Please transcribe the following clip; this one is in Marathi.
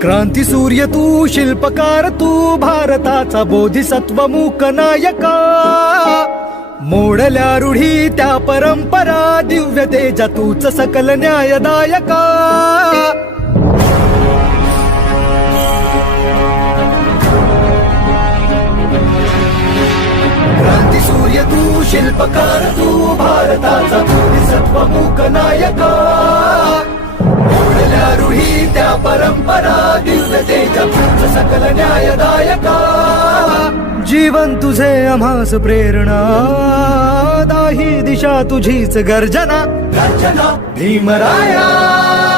क्रांती सूर्य तू, शिल्पकार तू, भारताचा बोधिसत्व मूक नायका. मोडल्या रूढी त्या परंपरा, दिव्य तेजा तूच सकल न्यायदायका. क्रांती सूर्य तू, शिल्पकार तू, भारताचा बोधिसत्व मूक नायका. मोडल्या रूढी त्या परंपरा, दिव्य तेजा तूच सकल न्यायदायका. जीवन तुझे आम्हास प्रेरणा, दाही दिशा तुझीच गर्जना. गर्जना भीमराया.